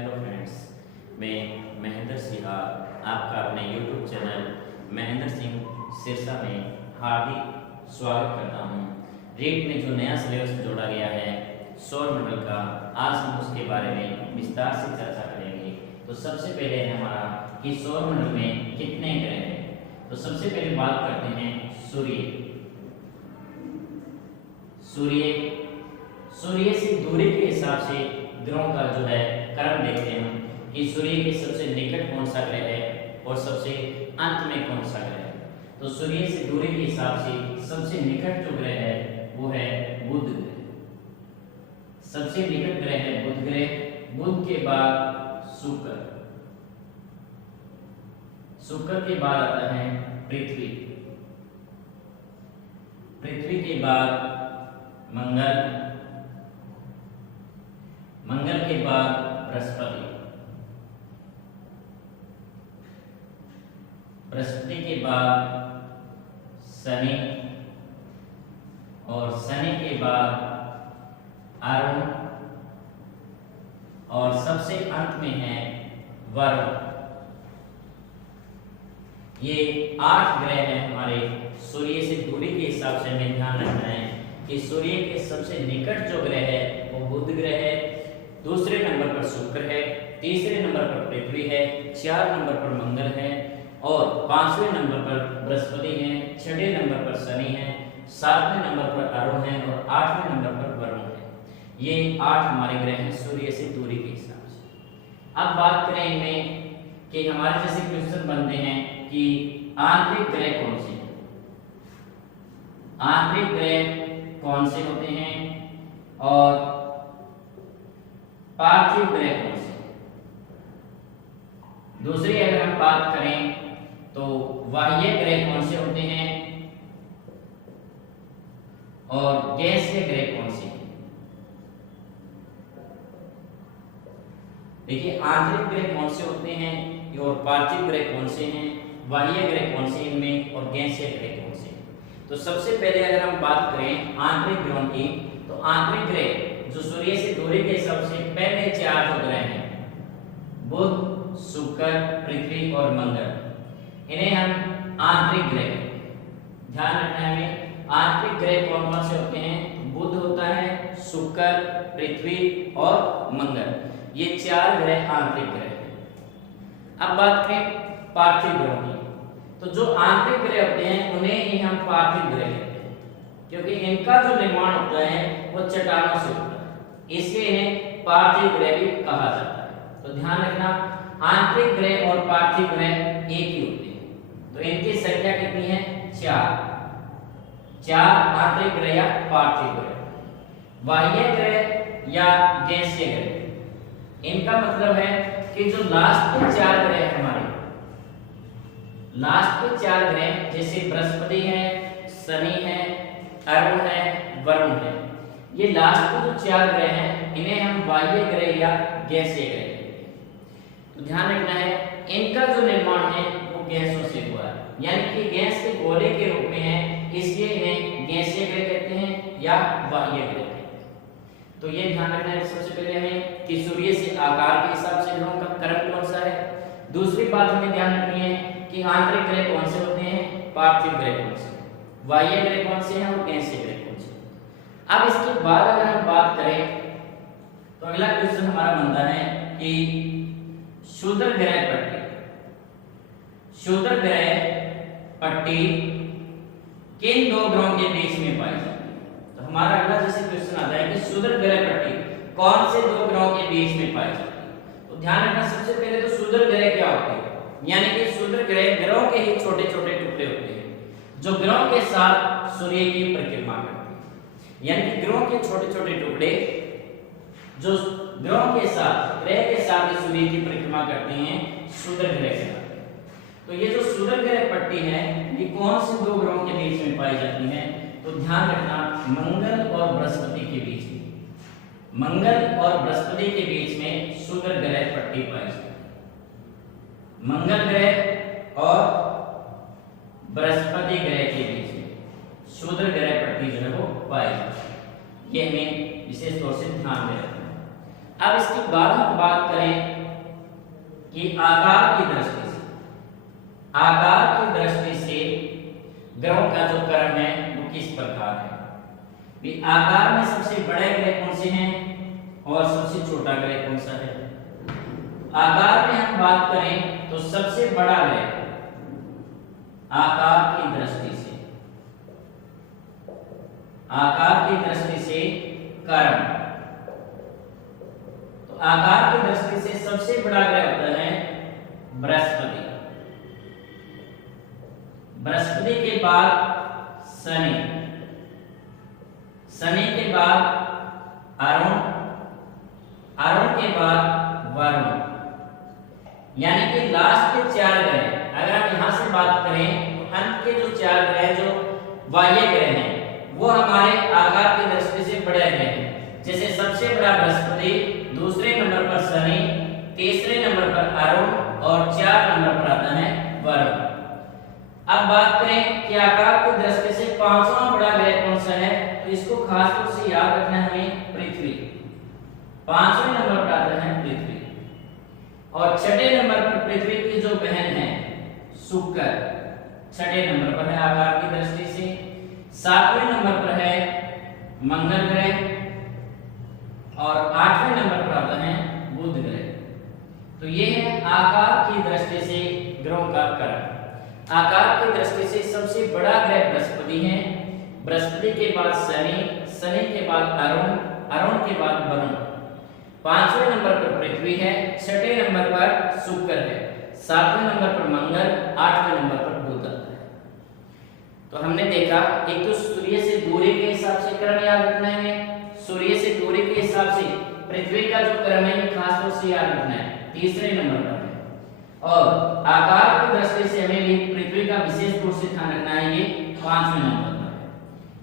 Hello friends, मैं महेंद्र सिंह आपका अपने यूट्यूब चैनल महेंद्र सिंह सिरसा में हार्दिक स्वागत करता हूं। रीट में जो नया सिलेबस जोड़ा गया है सौर मंडल का, आज हम उसके बारे में विस्तार से चर्चा करेंगे। तो सबसे पहले है हमारा कि सौर मंडल में कितने ग्रह हैं। तो सबसे पहले बात करते हैं सूर्य। सूर्य से दूरी के हिसाब से ग्रहों का जो है क्रम देखते हैं हम कि सूर्य के सबसे निकट कौन सा ग्रह है और सबसे अंत में कौन सा ग्रह है। तो सूर्य से दूरी के हिसाब से सबसे निकट जो ग्रह है वो है बुध ग्रह। सबसे निकट ग्रह है बुध ग्रह। बुध के बाद शुक्र, शुक्र के बाद आता है पृथ्वी, पृथ्वी के बाद मंगल, मंगल के बाद बृहस्पति, बृहस्पति के बाद शनि और शनि के बाद अरुण और सबसे अंत में है वरुण। ये 8 ग्रह हैं हमारे। सूर्य से दूरी के हिसाब से हमें ध्यान रखना है कि सूर्य के सबसे निकट जो ग्रह है वो बुध ग्रह है, दूसरे नंबर पर शुक्र है, तीसरे नंबर पर पृथ्वी है, 4 नंबर पर मंगल है और 5वें नंबर पर बृहस्पति है, 6वें नंबर पर शनि है, 7वें नंबर पर अरुण है और 8वें नंबर पर वरुण है। ये 8 हमारे ग्रह हैं सूर्य से दूरी के हिसाब से। अब बात करें इनमें कि हमारे जैसे क्वेश्चन बनते हैं कि आंतरिक ग्रह कौन से हैं, आंतरिक ग्रह कौन से होते हैं और पार्थिव ग्रह कौन से। दूसरी अगर हम बात करें तो बाह्य ग्रह कौन से होते हैं और गैसीय ग्रह कौन से हैं। देखिए, आंतरिक ग्रह कौन से होते हैं और पार्थिव ग्रह कौन से हैं, बाह्य ग्रह कौन से इनमें और गैसीय ग्रह कौन से हैं। तो सबसे पहले अगर हम बात करें आंतरिक ग्रहों की, तो आंतरिक ग्रह जो सूर्य से दूरी के हिसाब से पहले 4 जो ग्रह हैं बुध, शुक्र, पृथ्वी और मंगल, इन्हें हम आंतरिक ग्रह, ध्यान रखना है हमें। आंतरिक ग्रह कौन कौन से होते हैं, बुध होता है, शुक्र, पृथ्वी और मंगल, ये 4 ग्रह आंतरिक ग्रह हैं। अब बात करें पार्थिव ग्रहों की, तो जो आंतरिक ग्रह होते हैं उन्हें ही हम पार्थिव ग्रह कहते हैं, क्योंकि इनका जो निर्माण होता है वो चट्टानों से होता है, इसलिए इन्हें पार्थिव ग्रह भी कहा जाता है। तो ध्यान रखना, आंतरिक ग्रह और पार्थिव ग्रह एक ही होते हैं। तो इनकी संख्या कितनी है, 4 आंतरिक ग्रह या पार्थिव ग्रह। बाह्य ग्रह या गैसीय ग्रह, इनका मतलब है कि जो लास्ट के 4 ग्रह हमारे, लास्ट के 4 ग्रह जैसे बृहस्पति है, शनि है, अरुण है, वरुण है, ये लास्ट के जो 4 ग्रह हैं इन्हें हम बाह्य ग्रह या गैसीय ग्रह कहते हैं। तो ध्यान रखना है, इनका जो निर्माण है वो गैसों से हुआ है, यानी कि गैस के गोले के रूप में है, इसलिए इन्हें गैसीय ग्रह कहते हैं या बाह्य ग्रह कहते हैं। तो ये ध्यान रखना है सबसे पहले हमें कि सूर्य से आकार के हिसाब से ग्रहों का क्रम कौन सा है। दूसरी बात हमें ध्यान रखनी है कि आंतरिक ग्रह कौन से होते हैं, पार्थिव ग्रह कौन से, बाह्य ग्रह कौन से हैं और गैसीय ग्रह कौन से। अब इसके बाद अगर हम बात करें तो अगला क्वेश्चन हमारा बनता है कि क्षुद्र ग्रह पट्टी, क्षुद्र ग्रह पट्टी किन 2 ग्रहों के बीच में पाई जाती है। तो हमारा अगला जैसे क्वेश्चन आता है कि क्षुद्र ग्रह पट्टी कौन से 2 ग्रहों के बीच में पाई जाती है। तो ध्यान रखना, सबसे पहले तो क्षुद्र ग्रह क्या होते हैं, यानी कि क्षुद्र ग्रह ग्रहों के ही छोटे छोटे टुकड़े होते हैं जो ग्रहों के साथ सूर्य की परिक्रमा करते हैं, यानी कि ग्रहों के छोटे छोटे टुकड़े जो ग्रहों के साथ, ग्रह के साथ सूर्य की परिक्रमा करते हैं, क्षुद्र ग्रह कहलाते हैं। तो ये जो क्षुद्र ग्रह पट्टी है ये कौन से 2 ग्रहों के बीच में पाई जाती है। तो ध्यान रखना, मंगल और बृहस्पति के बीच में, मंगल और बृहस्पति के बीच में क्षुद्र ग्रह पट्टी पाई जाती है। मंगल ग्रह और बृहस्पति ग्रह के बीच में क्षुद्र ग्रह पट्टी जो है वो पाई जाती है। ये हमें विशेष तौर से ध्यान में रखना है। अब इसके बाद हम बात करें कि आकार की दृष्टि से, आकार की दृष्टि से ग्रहों का जो क्रम है वो किस प्रकार है। भी आकार में सबसे बड़े ग्रह कौन से हैं और सबसे छोटा ग्रह कौन सा है। आकार में हम बात करें तो सबसे बड़ा ग्रह आकार की दृष्टि से, आकार की दृष्टि से कर्म, तो आकार की दृष्टि से सबसे बड़ा ग्रह होता है बृहस्पति। बृहस्पति के बाद शनि, शनि के बाद अरुण, अरुण के बाद वरुण, यानी कि लास्ट के 4 ग्रह। अगर हम यहां से बात करें तो अंत के जो 4 ग्रह जो बाह्य ग्रह हैं वो हमारे आकार की दृष्टि से बड़े ग्रह हैं। जैसे सबसे बड़ा बृहस्पति, दूसरे नंबर पर शनि, तीसरे नंबर पर अरुण और 4 नंबर पर आता है वरुण। अब बात करें कि आकार की दृष्टि से 5वां बड़ा ग्रह कौन सा है, तो इसको खास तौर से याद रखना है हमें, पृथ्वी। 5वें नंबर पर आता है पृथ्वी और 6ठे नंबर पर पृथ्वी की जो बहन है शुक्र, 6ठे नंबर पर है आकार की दृष्टि से। 7वें नंबर पर है मंगल ग्रह और 8वें नंबर पर आता है बुध ग्रह। तो ये है आकार की दृष्टि से ग्रहों का क्रम। आकार की दृष्टि से सबसे बड़ा ग्रह बृहस्पति है, बृहस्पति के बाद शनि, शनि के बाद अरुण, अरुण के बाद वरुण, 5वें नंबर पर पृथ्वी है, 6ठे नंबर पर शुक्र है, 7वें नंबर पर मंगल, 8वें नंबर पर बुध आता है। तो हमने देखा एक तो सूर्य से दूरी के हिसाब से क्रम याद रखना है, सूर्य से दूरी के हिसाब से पृथ्वी का जो क्रम है खास तौर से याद रखना है, तीसरे नंबर पर है। और आकार की दृष्टि से हमें भी पृथ्वी का विशेष रूप से ध्यान रखना है, ये 5वें नंबर पर है।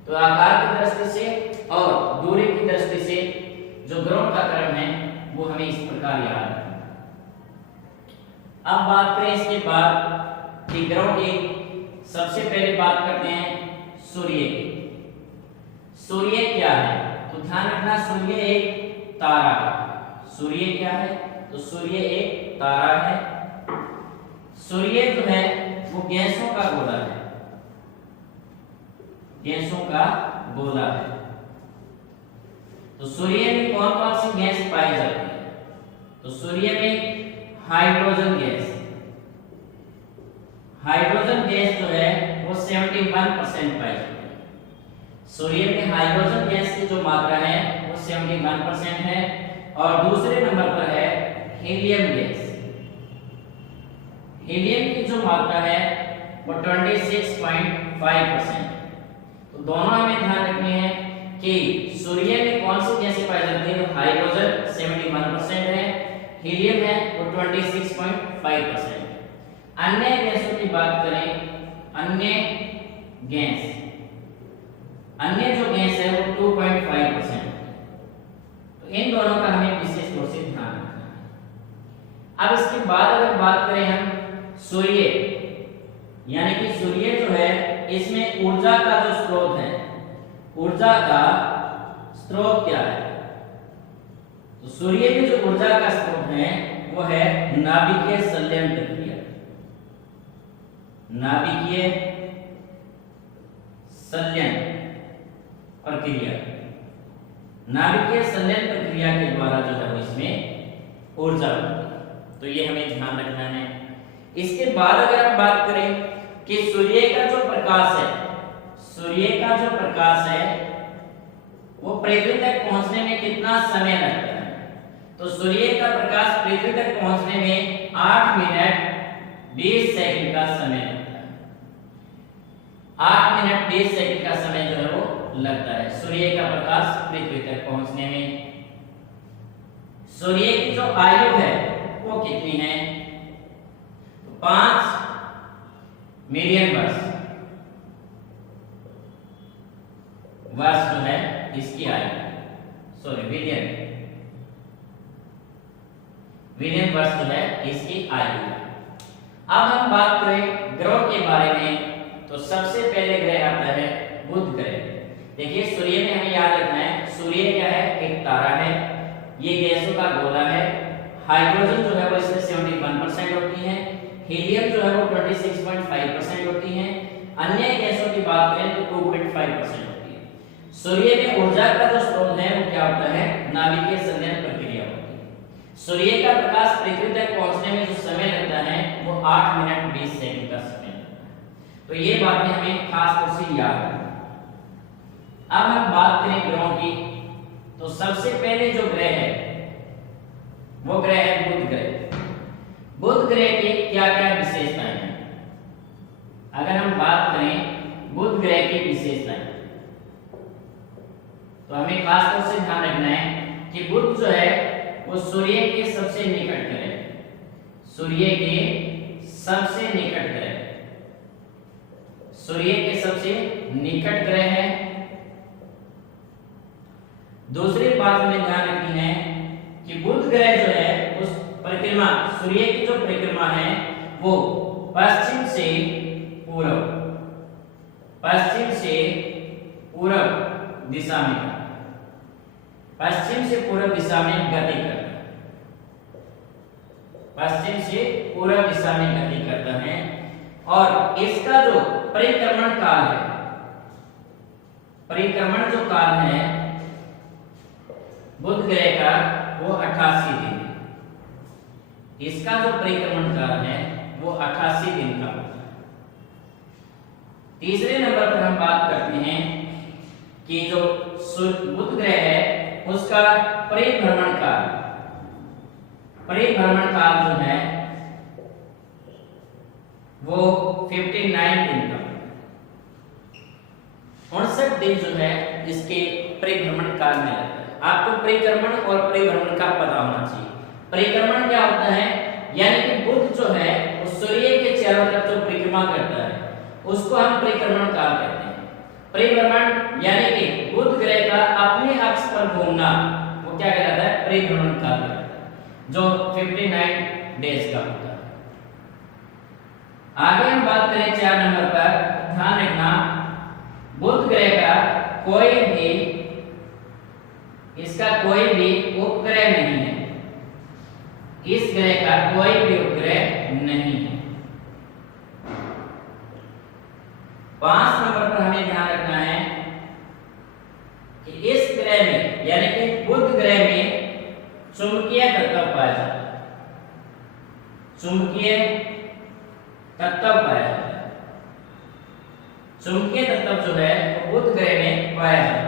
तो आकार की दृष्टि से और दूरी की दृष्टि से जो ग्रहों का क्रम है वो हमें इस प्रकार याद रखना है। अब बात करें इसके बाद कि ग्रहों की, सबसे पहले बात करते हैं सूर्य की। सूर्य क्या है, तो ध्यान रखना सूर्य एक तारा है। सूर्य क्या है, तो सूर्य एक तारा है। सूर्य जो है वो गैसों का गोला है, गैसों का गोला है। तो सूर्य में कौन कौन सी गैस पाई जाती है, तो सूर्य में हाइड्रोजन गैस, हाइड्रोजन गैस जो है वो 71% पाई जाती है। सूर्य में हाइड्रोजन गैस की जो मात्रा है वो 71% है। और दूसरे नंबर पर है हीलियम गैस, हीलियम की जो मात्रा है वो 26.5%। तो दोनों हमें ध्यान रखने हैं कि सूर्य में कौन सी गैसें पाई जाती है, हाइड्रोजन 71% है, हीलियम है वो 26.5%। अन्य गैसों की बात करें, अन्य गैस, अन्य जो गैस है वो 2.5%। तो इन दोनों का हमें विशेष रूप से ध्यान रखना है। अब इसके बाद अगर बात करें हम सूर्य, यानी कि सूर्य जो है इसमें ऊर्जा का जो स्रोत है, ऊर्जा का स्रोत क्या है, तो सूर्य में जो ऊर्जा का स्रोत है वो है नाभिकीय संलयन प्रक्रिया। नाभिकीय संलयन प्रक्रिया, नाभिकीय संलयन प्रक्रिया के द्वारा जो है इसमें ऊर्जा बनती है। तो ये हमें ध्यान रखना है। इसके बाद अगर हम बात करें कि सूर्य का जो प्रकाश है, सूर्य का जो प्रकाश है वो पृथ्वी तक पहुंचने में कितना समय लगता है, तो सूर्य का प्रकाश पृथ्वी तक पहुंचने में 8 मिनट 20 सेकंड का समय लगता है। 8 मिनट 20 सेकंड का समय जो है वो लगता है सूर्य का प्रकाश पृथ्वी तक पहुंचने में। सूर्य की जो आयु है वो कितनी है, तो 5 मिलियन वर्ष, वर्ष जो है इसकी आयु, सॉरी बिलियन, बिलियन वर्ष जो है इसकी आयु है। अब हम बात करें ग्रहों के बारे में, तो सबसे पहले ग्रह आता है बुध ग्रह। देखिए सूर्य में हमें याद रखना है, सूर्य क्या है, एक तारा है ये गैसों का गोला है। हाइड्रोजन जो है वो इसमें 71% होती है, हीलियम जो है वो 26.5% होती है, अन्य गैसों की बात करें तो 2.5% होती है। सूर्य में ऊर्जा का जो स्रोत है वो क्या होता है, नाभिकीय संलयन प्रक्रिया होती है। सूर्य का प्रकाश पृथ्वी तक पहुंचने में जो समय लगता है वो 8 मिनट 20 सेकंड का समय लगता है। तो ये बातें हमें खास तौर से याद रखनी। अब हम बात करें ग्रहों की, तो सबसे पहले जो ग्रह है वो ग्रह है बुध ग्रह। बुध ग्रह की क्या क्या विशेषताएं हैं? अगर हम बात करें बुध ग्रह की विशेषताएं, तो हमें खास तौर से ध्यान रखना है कि बुध जो है वो सूर्य के सबसे निकट ग्रह है। सूर्य के सबसे निकट ग्रह, सूर्य के सबसे निकट ग्रह है। दूसरी बात हमें ध्यान रखनी है कि बुध ग्रह जो है उस परिक्रमा, सूर्य की जो परिक्रमा है वो पश्चिम से पूर्व, पश्चिम से पूर्व दिशा में, पश्चिम से पूर्व दिशा में गति करता है, पश्चिम से पूर्व दिशा में गति करता है। और इसका जो परिक्रमण काल है, परिक्रमण जो काल है बुध ग्रह का वो 88 दिन है। इसका जो परिक्रमण काल है वो 88 दिन का होता है। तीसरे नंबर पर हम बात करते हैं कि जो बुध ग्रह है उसका परिभ्रमण काल, परिभ्रमण काल जो है वो 59 दिन का, 59 दिन जो है इसके परिभ्रमण काल में लगता है। आपको परिक्रमण और परिभ्रमण का पता होना चाहिए। परिक्रमण क्या होता है, यानी कि बुध जो है वो सूर्य के चारों तरफ जो परिक्रमा करता है उसको हम परिक्रमण काल कहते हैं। परिभ्रमण यानी कि बुध ग्रह का अपने अक्ष पर घूमना वो क्या कहलाता है, परिभ्रमण काल कहलाता है, जो 59 डेज का होता है। आगे हम बात करें 4 नंबर पर, ध्यान रखना बुध ग्रह का कोई भी, इसका कोई भी उपग्रह नहीं है, इस ग्रह का कोई भी उपग्रह नहीं है। 5 नंबर पर हमें ध्यान रखना है कि इस ग्रह में यानी कि बुध ग्रह में चुंबकीय तत्व पाया जाता है, चुंबकीय तत्व पाया जाता है। चुंबकीय तत्व जो है वो बुध ग्रह में पाया जाता है।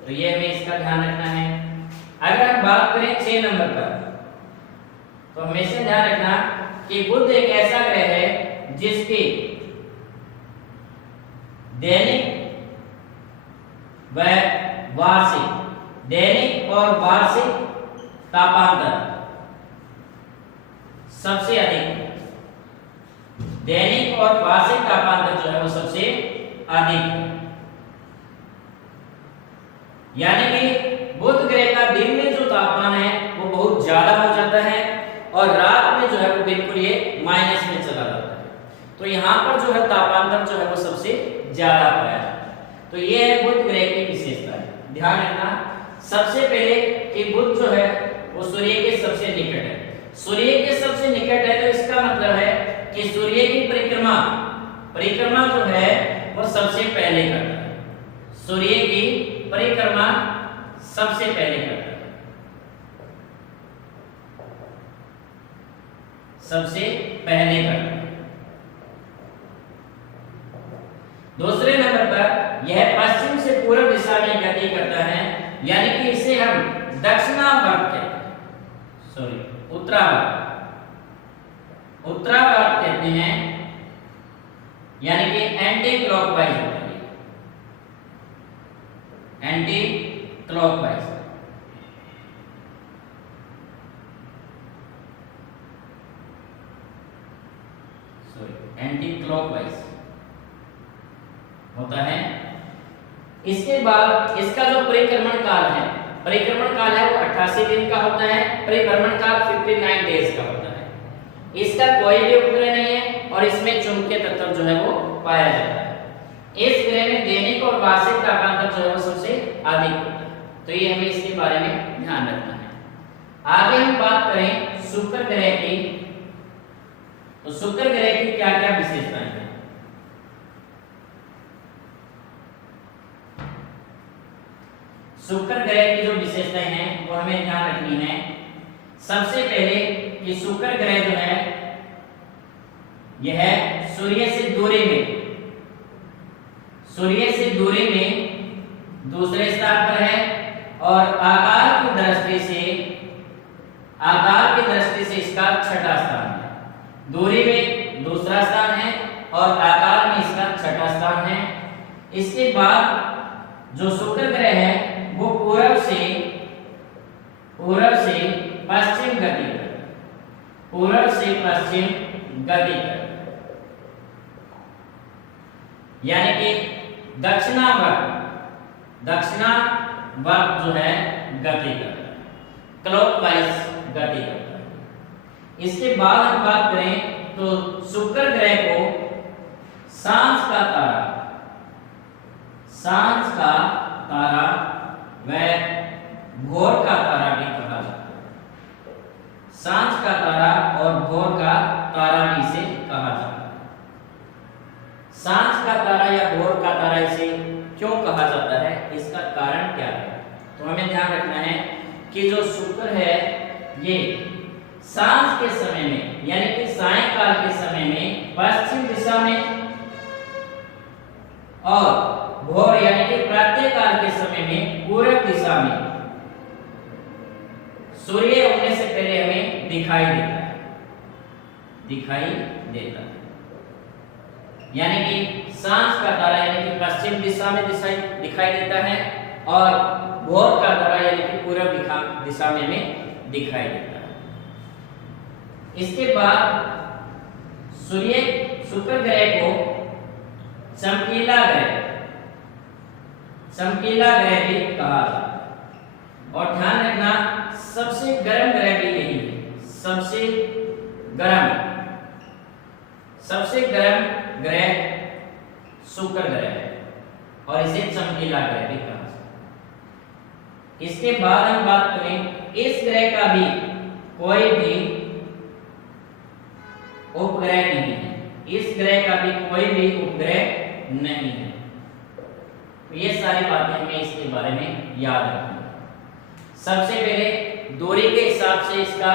तो ये हमें इसका ध्यान रखना है। अगर हम बात करें 6 नंबर पर, तो हमेशा ध्यान रखना कि बुध एक ऐसा ग्रह है जिसकी दैनिक व वार्षिक, दैनिक और वार्षिक तापांतर सबसे अधिक, दैनिक और वार्षिक तापांतर जो है वो सबसे अधिक है। यानी कि बुध ग्रह का दिन में जो तापमान है वो बहुत ज्यादा हो जाता है और रात में जो है वो बिल्कुल ये माइनस में चला जाता है। तो यहाँ पर जो है तापांतर जो है वो सबसे ज्यादा पाया जाता है। तो ये है बुध ग्रह की विशेषता है। ध्यान रखना सबसे पहले कि बुध जो है वो सूर्य के सबसे निकट है। सूर्य के सबसे निकट है तो इसका मतलब है कि सूर्य की परिक्रमा, परिक्रमा जो है वो सबसे पहले करता है। सूर्य की परिक्रमा सबसे पहले करता है, सबसे पहले करता है। दूसरे नंबर पर यह पश्चिम से पूर्व दिशा में गति करता है, यानी कि इसे हम दक्षिणावर्त कहते हैं, सॉरी उत्तरावर्त, उत्तरावर्त कहते हैं, यानी कि एंटी क्लॉकवाइज होता है, anti clockwise. Sorry anti clockwise होता है। इसके बाद इसका जो परिक्रमण काल है, परिक्रमण काल है वो 88 दिन का होता है, परिभ्रमण काल 59 डेज का होता है। इसका कोई भी उपग्रह नहीं है और इसमें चुंबकीय तत्व जो है वो पाया जाता है। इस ग्रह में दैनिक और वार्षिक तापांतर जो है वो सबसे अधिक होता है। तो ये हमें इसके बारे में ध्यान रखना है। आगे हम बात करें शुक्र ग्रह की, तो शुक्र ग्रह की क्या क्या विशेषताएं हैं। शुक्र ग्रह की जो विशेषताएं हैं वो हमें ध्यान रखनी है। सबसे पहले कि शुक्र ग्रह जो है यह सूर्य से दूरी में दूसरे स्थान पर है और आकार की दृष्टि से इसका छठा स्थान है। दूरी में दूसरा स्थान है और आकार में इसका छठा स्थान है। इसके बाद जो शुक्र ग्रह है वो पूरब से पश्चिम गति कर, यानी कि दक्षिणावर्त जो है गति करता है, क्लॉकवाइज गति करता है। इसके बाद हम बात करें तो शुक्र ग्रह को सांझ का तारा व भोर का तारा भी कहा जाता है। सांझ का तारा और भोर का तारा भी इसे कहा जाता है। सांझ का तारा या भोर का तारा इसे क्यों कहा जाता है, इसका कारण क्या है? तो हमें ध्यान रखना है कि जो शुक्र है ये सांझ के समय में यानी कि सायंकाल के समय में पश्चिम दिशा में और भोर यानी कि प्रातःकाल के समय में पूर्व दिशा में सूर्य उगने से पहले हमें दिखाई देता है। यानी कि सांझ का तारा यानी कि पश्चिम दिशा में दिखाई देता है और भोर का तारा यानी कि पूर्व दिशा में हमें दिखाई देता है। इसके बाद शुक्र ग्रह को चमकीला ग्रह भी कहा जाता है। और ध्यान रखना सबसे गर्म ग्रह भी यही है। सबसे गर्म ग्रह शुक्र ग्रह है और इसे चमकीला ग्रह भी कहा जाता है। इसके बाद हम बात करें इस ग्रह का भी कोई भी उपग्रह नहीं है। इस ग्रह का भी कोई भी उपग्रह नहीं है। तो ये सारी बातें हमें इसके बारे में याद रखनी है। सबसे पहले दूरी के हिसाब से इसका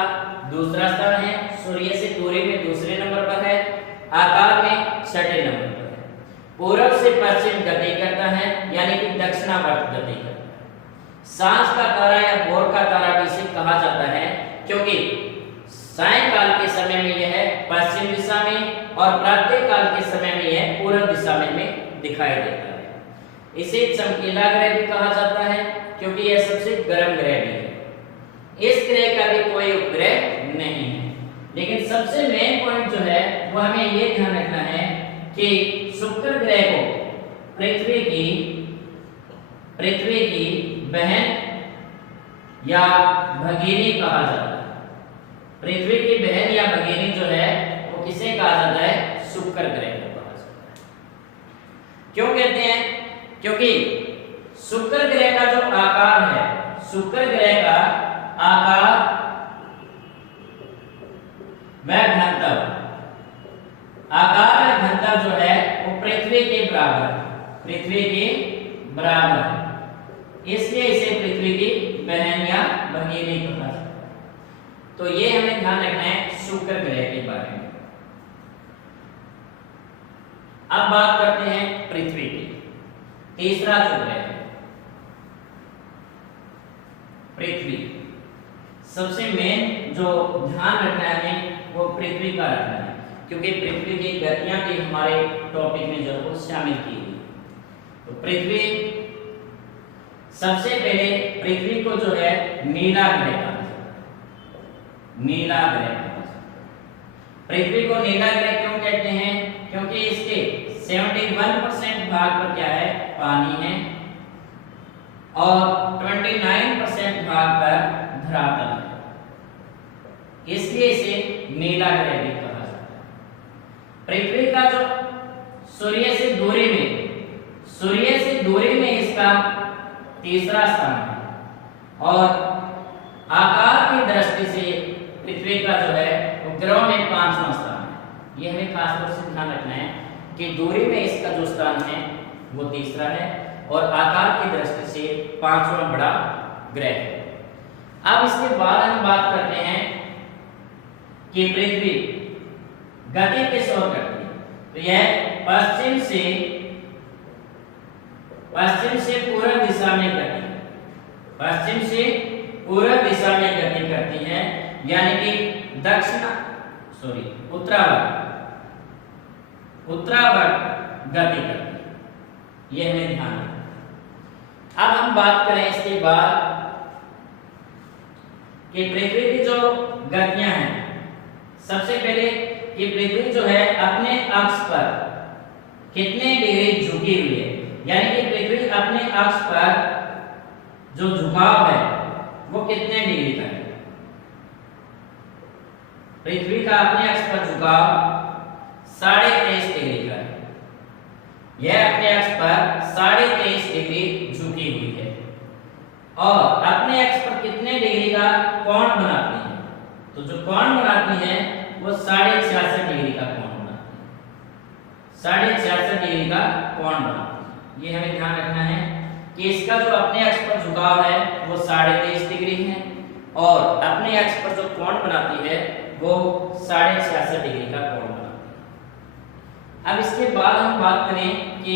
दूसरा स्थान है। सूर्य से दूरी में दूसरे नंबर पर है, आकार में छठे नंबर पर है, पूर्व से पश्चिम गति करता है यानी कि दक्षिणावर्त गति करता है। सांझ का तारा या भोर का तारा भी इसे कहा जाता है क्योंकि सायंकाल के समय में यह पश्चिम दिशा में और प्रातःकाल के समय में यह पूर्व दिशा में दिखाई देता है। इसे चमकीला ग्रह भी कहा जाता है क्योंकि यह सबसे गर्म ग्रह भी है। इस ग्रह का भी कोई उपग्रह नहीं है। लेकिन सबसे मेन पॉइंट जो है वो हमें ये ध्यान रखना है कि शुक्र ग्रह को पृथ्वी की बहन या भगिनी कहा जाता है। पृथ्वी की बहन या भगिनी जो है वो किसे कहा जाता है? शुक्र ग्रह को कहा जाता है। क्यों कहते हैं? क्योंकि शुक्र ग्रह का जो आकार है, शुक्र ग्रह का आकार वह घनत्व जो है वो पृथ्वी के बराबर है। इसलिए इसे पृथ्वी की बहन या भगिनी कहा जाता है। तो ये हमें ध्यान रखना है शुक्र ग्रह के बारे में। अब बात करते हैं पृथ्वी की। तीसरा जो ग्रह है पृथ्वी, सबसे मेन जो ध्यान रखना है वो पृथ्वी का रखना है क्योंकि पृथ्वी की गतियां भी हमारे टॉपिक में जरूर शामिल की गई। तो पृथ्वी सबसे पहले पृथ्वी को जो है नीला ग्रह कहा जाता है। नीला ग्रह कहा जाता है। पृथ्वी को नीला ग्रह क्यों कहते हैं? क्योंकि इसके 71% भाग पर क्या है? पानी है और 29% भाग पर धरातल है। इसलिए इसे नीला ग्रह भी कहा जाता है। पृथ्वी का जो सूर्य से दूरी में इसका तीसरा स्थान है। और आकार की दृष्टि से पृथ्वी का जो है वो ग्रहों में 5वां स्थान है। ये हमें खास तौर से ध्यान रखना है कि दूरी में इसका जो स्थान है वो तीसरा है और आकार की दृष्टि से 5वां बड़ा ग्रह है। अब इसके बाद हम बात करते हैं कि पृथ्वी गति किस ओर करती है। तो यह पश्चिम से पूर्व दिशा में गति, पश्चिम से पूर्व दिशा में गति करती है, यानी कि उत्तरावर्त गति करती है। यह हमें ध्यान रखना। अब हम बात करें इसके बाद कि पृथ्वी की जो गतियां हैं, सबसे पहले कि पृथ्वी जो है अपने अक्ष पर कितने डिग्री झुकी हुई है, यानी कि पृथ्वी अपने अक्ष पर जो झुकाव है वो कितने डिग्री का है। पृथ्वी का अपने अक्ष पर झुकाव 23.5 डिग्री का है। यह अपने अक्ष पर 23.5 डिग्री झुकी हुई है और अपने अक्ष पर कितने डिग्री का कोण बनाती है। तो जो कोण बनाती है वो 66.5 डिग्री का कोण बनाती है। 66.5 डिग्री का कोण बनाती है। ये हमें ध्यान रखना है कि इसका जो अपने अक्ष पर झुकाव है वो 23.5 डिग्री है और अपने अक्ष पर जो कोण बनाती है वो 66.5 डिग्री का कोण बनाती है। अब इसके बाद हम बात करें कि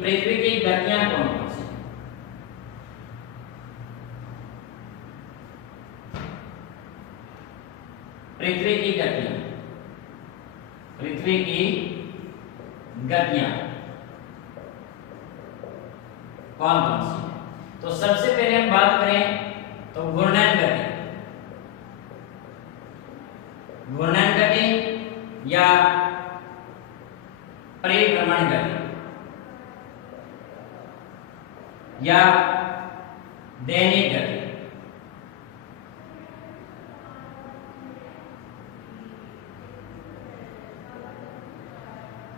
पृथ्वी की गतियां कौन कौन सी हैं। पृथ्वी की गतियां कौन कौन सी है। तो सबसे पहले हम बात करें तो घूर्णन गति या परिभ्रमण गति या दैनिक गति।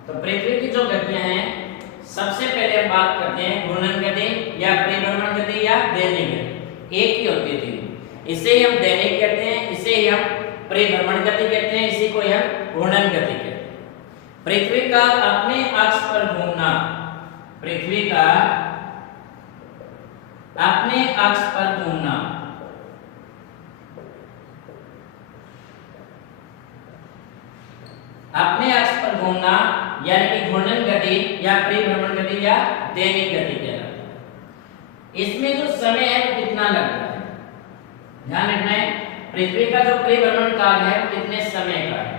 तो पृथ्वी की जो गतियां हैं, सबसे पहले हम बात करते हैं घूर्णन गति या परिभ्रमण गति या दैनिक गति। एक ही होती है तीनों। इसे ही हम दैनिक कहते हैं, इसे ही हम परिभ्रमण गति कहते हैं, इसी को हम घूर्णन गति कहते हैं। पृथ्वी का अपने अक्ष पर घूमना, पृथ्वी का अपने अक्ष पर घूमना अपने अक्ष पर घूमना यानी कि घूर्णन गति या परिभ्रमण गति या दैनिक गति कहलाता है। इसमें जो समय है वो कितना लगता है, ध्यान रखना है। पृथ्वी का जो परिभ्रमण काल है वो कितने समय का है,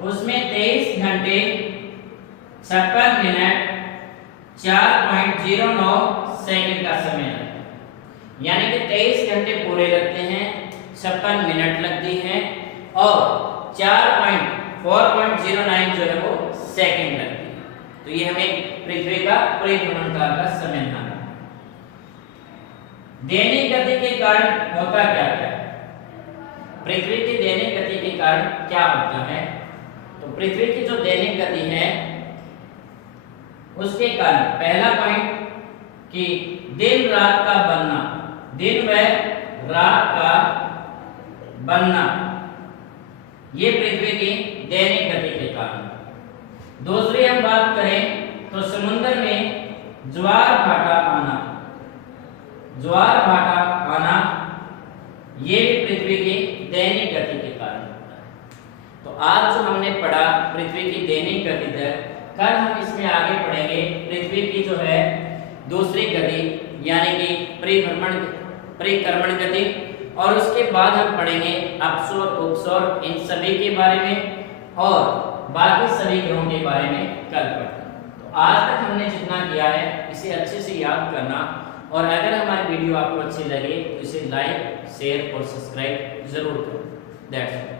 उसमें 23 घंटे 56 मिनट 4.09 सेकंड का समय लगता है। यानी कि 23 घंटे पूरे लगते हैं, 56 मिनट लगती हैं और 4.09 जो है वो सेकंड लगती है। तो ये हमें पृथ्वी का परिभ्रमण काल का समय ध्यान रखना। दैनिक गति के कारण होता क्या है, पृथ्वी की दैनिक गति के कारण क्या होता है। तो पृथ्वी की जो दैनिक गति है उसके कारण पहला पॉइंट कि दिन रात का बनना, दिन व रात का बनना, ये पृथ्वी की दैनिक गति के कारण। दूसरी हम बात करें तो समुद्र में ज्वार भाटा आना, ये भी पृथ्वी की दैनिक गति के कारण होता है। तो आज जो हमने पढ़ा पृथ्वी की दैनिक गति दर, कल हम इसमें आगे पढ़ेंगे पृथ्वी की जो है दूसरी गति यानी कि परिक्रमण गति, और उसके बाद हम पढ़ेंगे अपसौर उपसौर इन सभी के बारे में और बाकी सभी ग्रहों के बारे में कल पढ़ेंगे। तो आज तक हमने जितना किया है इसे अच्छे से याद करना, और अगर हमारी वीडियो आपको अच्छी लगे तो इसे लाइक शेयर और सब्सक्राइब जरूर करें। That's all.